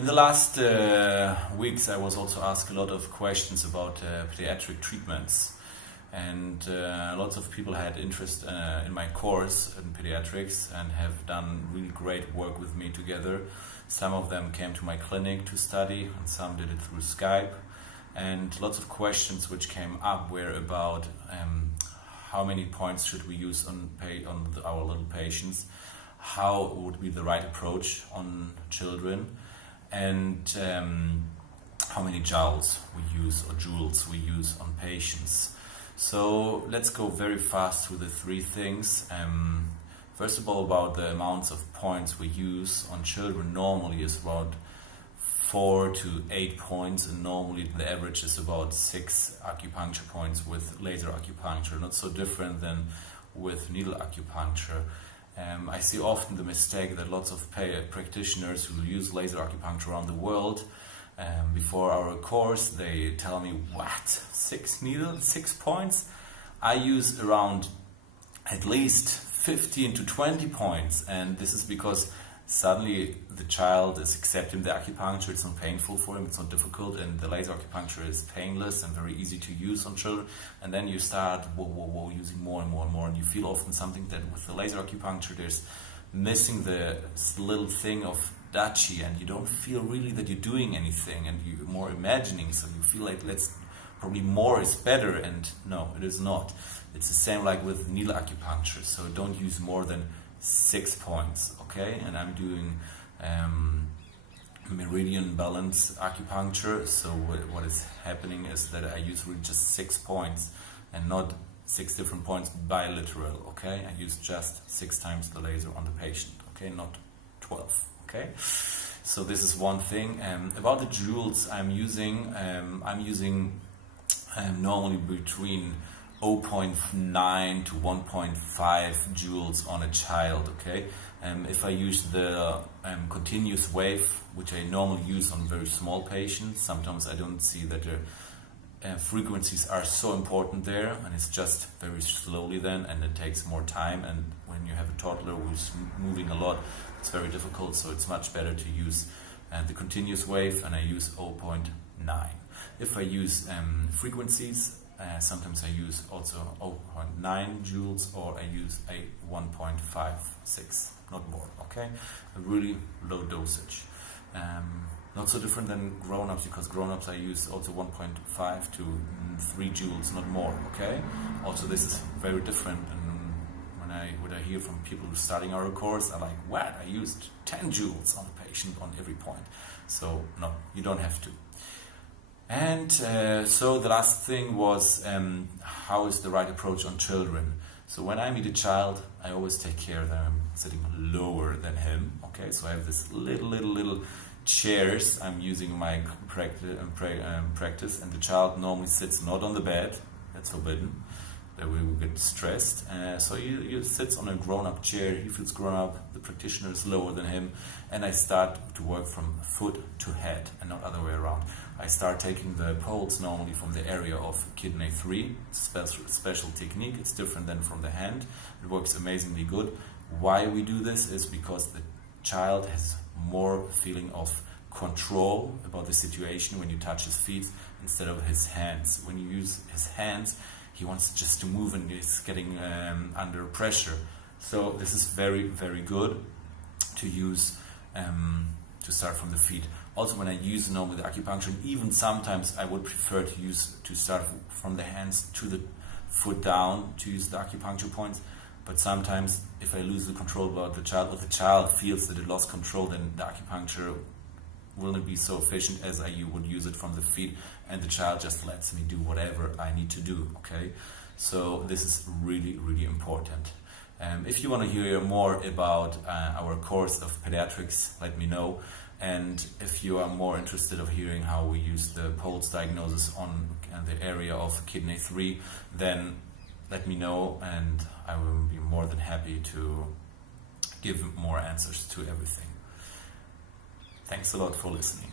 In the last weeks, I was also asked a lot of questions about pediatric treatments, and lots of people had interest in my course in pediatrics and have done really great work with me together. Some of them came to my clinic to study, and some did it through Skype. And lots of questions which came up were about how many points should we use on our little patients, how would be the right approach on children, and how many jouls we use or joules we use on patients. So let's go very fast through the three things. First of all, about the amounts of points we use on children normally is about 4 to 8 points, and normally the average is about 6 acupuncture points with laser acupuncture, not so different than with needle acupuncture. I see often the mistake that lots of practitioners who use laser acupuncture around the world, before our course, they tell me, what, 6 needles, 6 points? I use around at least 15 to 20 points, and this is because suddenly the child is accepting the acupuncture. It's not painful for him, it's not difficult, and the laser acupuncture is painless and very easy to use on children. And then you start using more and more and more, and you feel often something that with the laser acupuncture there's missing the little thing of dachi, and you don't feel really that you're doing anything, and you're more imagining, so you feel like probably more is better, and no, it is not. It's the same like with needle acupuncture, so don't use more than 6 points, okay? And I'm doing meridian balance acupuncture, so what is happening is that I use really just 6 points and not 6 different points bilateral, okay? I use just 6 times the laser on the patient, okay? Not 12, okay? So this is one thing. About the joules I'm using normally between 0.9 to 1.5 joules on a child, okay? If I use the continuous wave, which I normally use on very small patients, sometimes I don't see that the frequencies are so important there, and it's just very slowly then, and it takes more time, and when you have a toddler who's moving a lot, it's very difficult, so it's much better to use the continuous wave, and I use 0.9. If I use frequencies, sometimes I use also 0.9 joules, or I use a 1.56, not more, okay? A really low dosage. Not so different than grown-ups, because grown-ups I use also 1.5 to 3 joules, not more, okay? Also this is very different, and when I hear from people who are starting our course, I'm like, what? I used 10 joules on a patient on every point. So no, you don't have to. And so the last thing was how is the right approach on children. So when I meet a child, I always take care that I'm sitting lower than him. Okay, so I have this little chairs I'm using in my practice, and the child normally sits not on the bed. That's forbidden. That we will get stressed. So he sits on a grown-up chair. He feels grown up. The practitioner is lower than him, and I start to work from foot to head and not other way around. I start taking the poles normally from the area of kidney 3. It's a special technique. It's different than from the hand. It works amazingly good. Why we do this is because the child has more feeling of control about the situation when you touch his feet instead of his hands. When you use his hands, he wants just to move, and he's getting under pressure. So this is very, very good to use to start from the feet. Also, when I use normally the acupuncture, and even sometimes I would prefer to start from the hands to the foot down to use the acupuncture points. But sometimes if I lose the control about the child, or the child feels that it lost control, then the acupuncture will not be so efficient as I would use it from the feet, and the child just lets me do whatever I need to do, okay? So this is really, really important. If you want to hear more about our course of pediatrics, let me know. And if you are more interested of hearing how we use the pulse diagnosis on the area of kidney 3, then let me know, and I will be more than happy to give more answers to everything. Thanks a lot for listening.